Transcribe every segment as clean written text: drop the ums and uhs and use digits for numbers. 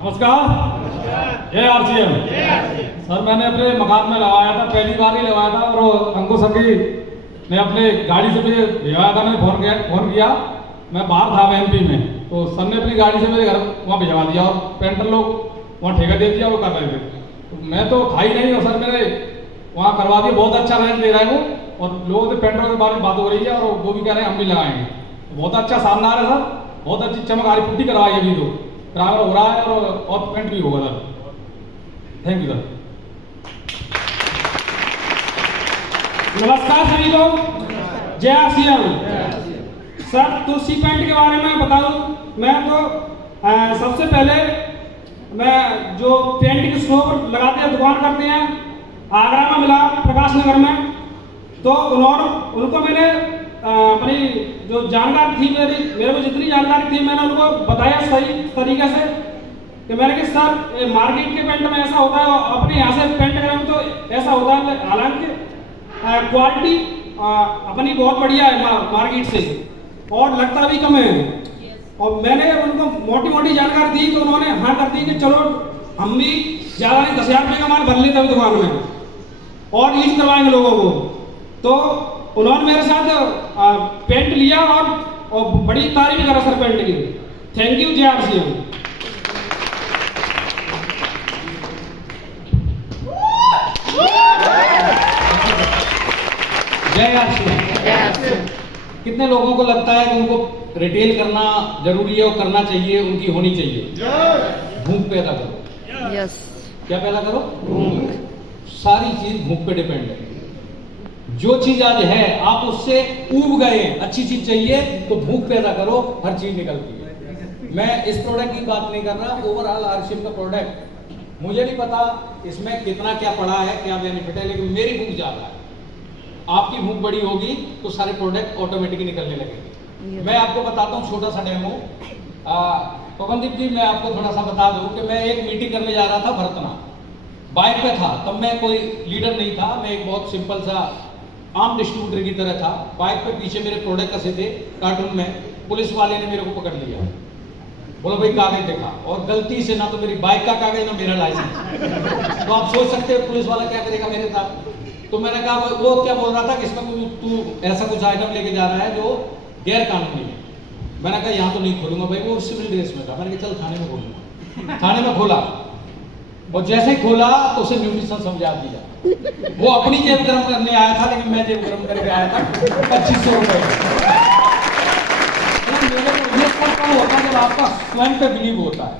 नमस्कार। जय RCM. Sir मैंने अपने मकान में लगाया था, पहली बार ही लगाया था और अंकुश सभी ने अपने गाड़ी से मुझे भिजवाया था। मैंने फोन किया, मैं बाहर था एमपी में, तो सर ने अपनी गाड़ी से मेरे घर वहाँ भिजवा दिया और पेंटर लोग वहाँ ठेका दे दिया, वो कर रहे थे। तो मैं तो था ही नहीं और सर मेरे वहाँ करवा दिया। बहुत अच्छा रेंट दे रहा है वो, और लोगों से पेंटर के बारे में बात हो रही है और वो भी कह रहे हैं हम भी लगाएंगे। बहुत अच्छा शानदार है सर, बहुत अच्छी चमक आ रही, पुट्टी करवाई अभी तो बराबर हो रहा है और पेंट भी होगा सर। Thank you sir. नमस्कार सभी को, जय आरसीएम। सर तुलसी पेंट के बारे में बता दूं, मैं तो सबसे पहले मैं जो पेंट की शॉप लगाते हैं, दुकान करते हैं, आगरा में मिला प्रकाश नगर में, तो उनको मैंने अपनी जो जानकारी थी, मेरे को जितनी जानकारी थी मैंने उनको बताया सही तरीके से कि मैंने कि सर मार्केट के पेंट में ऐसा होता है, अपने यहाँ से पेंट करें तो ऐसा होता है। हालांकि क्वालिटी अपनी बहुत बढ़िया है मार्केट से और लगता भी कम है। और मैंने उनको मोटी मोटी जानकारी दी तो उन्होंने हाँ कर दी कि चलो हम भी ज़्यादा नहीं 10,000 रुपये का माल भर लेते हैं दुकान में और यूज करवाएंगे लोगों को। तो उन्होंने मेरे साथ पेंट लिया और बड़ी तारीफ करा सर पेंट की। Thank you. जय आरसीएम। जय आरसीएम। कितने लोगों को लगता है कि उनको रिटेल करना जरूरी है और करना चाहिए, उनकी होनी चाहिए? भूख पैदा करो। यस। क्या पैदा करो? भूख। सारी चीज भूख पे डिपेंड है। जो चीज आज है आप उससे ऊब गए, अच्छी चीज चाहिए तो भूख पैदा करो, हर चीज निकलती है। मैं इस प्रोडक्ट की बात नहीं कर रहा, ओवरऑल आरसीएम का प्रोडक्ट मुझे नहीं पता इसमें कितना क्या पड़ा है, क्या बेनिफिट है, लेकिन मेरी भूख ज्यादा है। आपकी भूख बड़ी होगी तो सारे प्रोडक्ट ऑटोमेटिकली निकलने लगेंगे। मैं आपको बताता हूँ छोटा सा डेमो। पवनदीप जी, मैं आपको थोड़ा सा बता दूं कि मैं एक मीटिंग करने जा रहा था भरतना, बाइक पे था। तब मैं कोई लीडर नहीं था, मैं एक बहुत सिंपल सा आम डिस्ट्रीब्यूटर की तरह था। बाइक पे पीछे मेरे प्रोडक्ट कसे थे कार्टून में। पुलिस वाले ने मेरे को पकड़ लिया, बोला भाई कागज देखा, और गलती से ना तो मेरी बाइक का कागज ना मेरा लाइसेंस। तो आप सोच सकते हैं पुलिस वाला क्या करेगा मेरे साथ। तो मैंने कहा वो क्या बोल रहा था कि इसमें तू ऐसा कुछ आइटम लेके जा रहा है जो गैर कानूनी है। मैंने कहा यहाँ तो नहीं खोलूंगा भाई, वो सिविल ड्रेस में था। मैंने कहा चल थाने में खोलूंगा। थाने में खोला और जैसे ही खोला तो उसे न्यूट्रिशन समझा दिया। वो अपनी जेब गर्म करने आया था, लेकिन मैं जेब गर्म करके आया था 2500 रुपए। होता है जब आपका स्वयं पे बिलीव होता है,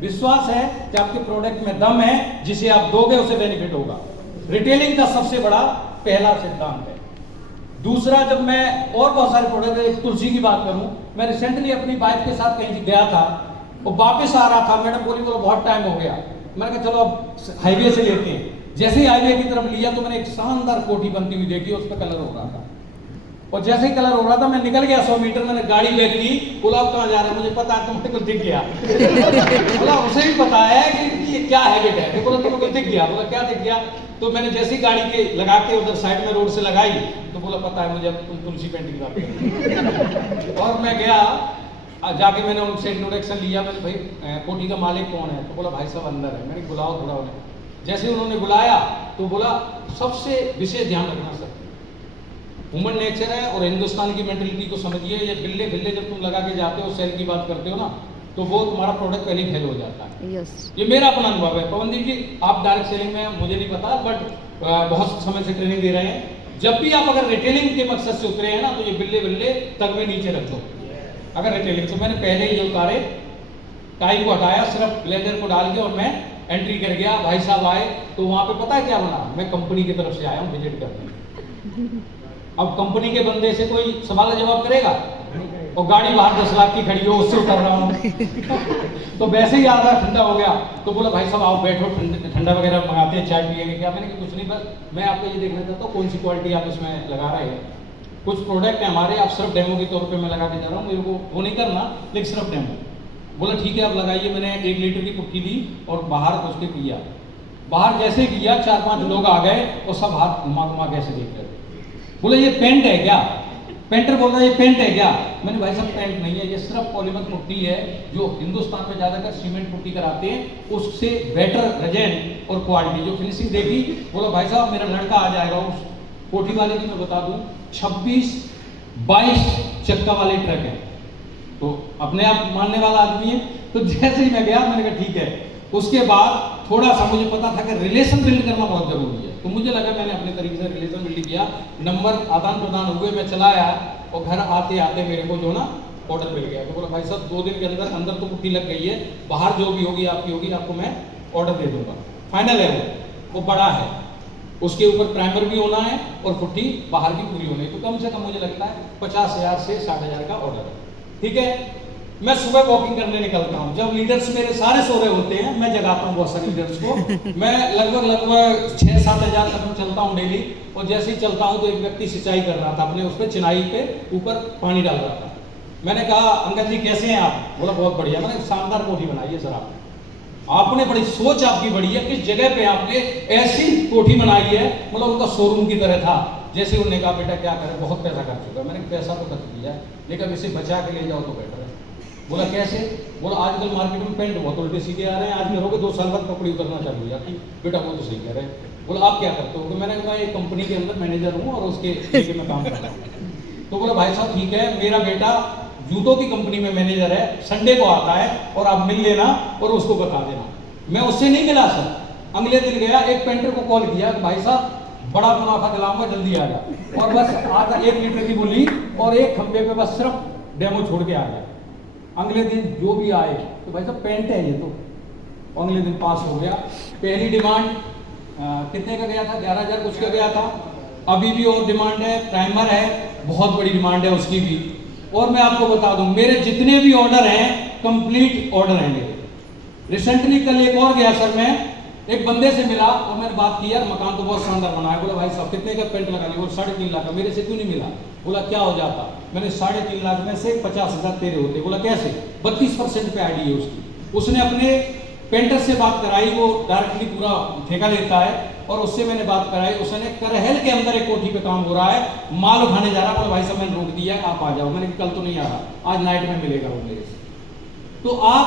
विश्वास है कि आपके प्रोडक्ट में दम है, जिसे आप दोगे उसे बेनिफिट होगा। रिटेलिंग का सबसे बड़ा पहला सिद्धांत है। दूसरा, जब मैं और बहुत सारे प्रोडक्ट, तुलसी की बात करूं, मैं रिसेंटली अपनी वाइफ के साथ कहीं गया था और वापस आ रहा था। मैडम बोली बोलो बहुत टाइम हो गया। मैंने कहा चलो अब हाईवे से लेते हैं। जैसे ही हाईवे की तरफ लिया तो मैंने एक शानदार कोठी बनती हुई देखी, उस पर कलर हो रहा था। और जैसे ही कलर हो रहा था मैं निकल गया 100 मीटर, मैंने गाड़ी बैक की। बोला कहाँ जा रहा है, मुझे पता है, तुम्हें कुछ दिख गया। बोला उसे भी पता है कि ये क्या हैबिट है। बोला तुम्हें कुछ दिख गया। बोला क्या दिख गया। तो मैंने जैसी गाड़ी के लगा के उधर साइड में रोड से लगाई तो बोला पता है मुझे, अब तुम तुलसी पेंट की बात करो। और मैं गया, जाके मैंने उनसे इंट्रोडक्शन लिया। मैंने भाई कोठी का मालिक कौन है, तो बोला भाई साहब अंदर है। मैंने बुलाओ थोड़ा उन्हें। जैसे उन्होंने बुलाया तो बोला सबसे विशेष ध्यान रखना सर, ह्यूमन नेचर है और हिंदुस्तान की मेंटलिटी को समझिए। ये बिल्ले बिल्ले जब तुम लगा के जाते हो, सेल की बात करते हो ना, तो वो तुम्हारा प्रोडक्ट पहले फेल हो जाता है। यस। ये मेरा अपना अनुभव है। पवनदीप जी, आप डायरेक्ट सेलिंग में मुझे नहीं पता, बट बहुत समय से ट्रेनिंग दे रहे हैं। जब भी आप अगर रिटेलिंग के मकसद से उतरे हैं ना, तो ये बिल्ले बिल्ले तक में नीचे रख दो। अगर रिटेलिंग, तो मैंने पहले ही ये उतारे, टाई को हटाया, सिर्फ ब्लेजर को डाल के और मैं एंट्री कर गया। भाई साहब आए तो वहां पे पता है क्या बना, मैं कंपनी की तरफ से आया हूँ विजिट करने। अब कंपनी के बंदे से कोई सवाल जवाब करेगा, और गाड़ी बाहर 10 लाख की खड़ी हो, उससे उतर रहा हूँ। तो वैसे ही आधा ठंडा हो गया। तो बोला भाई साहब आओ बैठो, ठंडा वगैरह मंगाते हैं, चाय पिएंगे क्या। मैंने कहा कुछ नहीं, बस मैं आपको ये देखना चाहता हूँ कौन सी क्वालिटी आप इसमें लगा रहे हैं। कुछ प्रोडक्ट है हमारे, आप सिर्फ डेमो के तौर पे मैं लगा के जा रहा हूँ, मेरे को वो नहीं करना, लेकिन सिर्फ डेमो। बोला ठीक है आप लगाइए। मैंने 1 लीटर की पुट्टी ली और बाहर उसके पिया। बाहर जैसे किया 4-5 लोग आ गए और सब हाथ घुमा घुमा कैसे देख रहे थे। बोले ये पेंट है क्या। पेंटर बोल रहा है ये पेंट है क्या? मैंने भाई साहब पेंट नहीं है, ये सिर्फ पॉलीमर पुट्टी है जो हिंदुस्तान में ज्यादातर सीमेंट पुट्टी कराते हैं, उससे बेटर रेजेंट और क्वालिटी जो फिनिशिंग देगी। बोला भाई साहब मेरा लड़का आ जाएगा। उस कोठी वाले की मैं बता दूं 26-22 चक्का वाले ट्रक है, तो अपने आप मानने वाला आदमी है। तो जैसे ही मैं गया मैंने कहा ठीक है। उसके बाद थोड़ा सा मुझे पता था कि रिलेशन बिल्ड करना बहुत जरूरी है, तो मुझे लगा मैंने अपने तरीके से रिलेशन बिल्ड किया, नंबर आदान प्रदान हुए, मैं चला आया और घर आते आते मेरे को जो ना ऑर्डर मिल गया। तो बोला भाई साहब 2 दिन के अंदर अंदर तो पुट्टी लग गई है, बाहर जो भी होगी आपकी होगी, आपको मैं ऑर्डर दे दूंगा। फाइनल है वो बड़ा है, उसके ऊपर प्राइमर भी होना है और पुट्टी बाहर की पूरी होनी है। तो कम से कम मुझे लगता है 50,000 से 60,000 का ऑर्डर है। ठीक है, मैं सुबह वॉकिंग करने निकलता हूँ, जब लीडर्स मेरे सारे सो रहे होते हैं मैं जगाता हूँ बहुत सारे लीडर्स को। मैं लगभग 6-7 हज़ार कदम चलता हूँ डेली, और जैसे ही चलता हूँ तो एक व्यक्ति सिंचाई कर रहा था अपने उस पर चिनाई पे ऊपर पानी डाल रहा था। मैंने कहा अंकल जी कैसे हैं आप? बोला बहुत बढ़िया। मैंने शानदार कोठी बनाई है सर आपने बड़ी सोच आपकी बड़ी है, किस जगह पे आपने ऐसी कोठी बनाई है, मतलब उनका शोरूम की तरह था। जैसे उन्होंने कहा बेटा क्या करें, बहुत पैसा खर्च चुका। मैंने पैसा तो खर्च किया लेकिन इसे बचा के ले जाओ तो बेटर है। बोला कैसे? बोला आजकल मार्केट में पेंट बहुत उल्टे सीधे आ रहे हैं, आज करोगे 2 साल बाद कपड़ी उतरना चालू हो जाती। बेटा वो तो सही कह रहे हैं। बोला आप क्या करते हो? तो मैंने कहा एक कंपनी के अंदर मैनेजर हूँ और उसके ठेके में काम करता हूँ। तो बोला भाई साहब ठीक है, मेरा बेटा जूतों की कंपनी में मैनेजर है, संडे को आता है और आप मिल लेना और उसको बता देना। मैं उससे नहीं मिला सर, अगले दिन गया, एक पेंटर को कॉल किया कि भाई साहब बड़ा मुनाफा दिलाऊंगा जल्दी आ जा, और बस आधा 1 लीटर की बोली और एक खंबे पे बस सिर्फ डेमो छोड़ के आ गया। अगले दिन जो भी आए तो भाई साहब पेंट है ये तो, अगले दिन पास हो गया। पहली डिमांड कितने का गया था? 11,000 कुछ का गया था। अभी भी और डिमांड है, प्राइमर है, बहुत बड़ी डिमांड है उसकी भी। और मैं आपको बता दूं मेरे जितने भी ऑर्डर हैं कंप्लीट ऑर्डर हैं मेरे। रिसेंटली कल एक और गया सर, मैं एक बंदे से मिला और मैंने बात की यार मकान तो बहुत शानदार बना है। बोला भाई साहब कितने का पेंट लगा लिया? 3.5 लाख का। मेरे से क्यों नहीं मिला? बोला क्या हो जाता? मैंने 3.5 लाख में से 50,000 तेरे होते। बोला कैसे? 32% पे आईडी है उसकी। उसने अपने पेंटर से बात कराई, वो डायरेक्टली पूरा ठेका लेता है, और उससे मैंने बात कराई। उसने करहल के अंदर एक कोठी पे काम हो रहा है, माल उठाने जा रहा। बोला भाई साहब मैंने रोक दिया, आप आ जाओ। मैंने कल तो नहीं आ रहा, आज नाइट में मिलेगा वो मेरे से। तो आप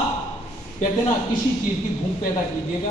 कहते ना किसी चीज की भूख पैदा कीजिएगा।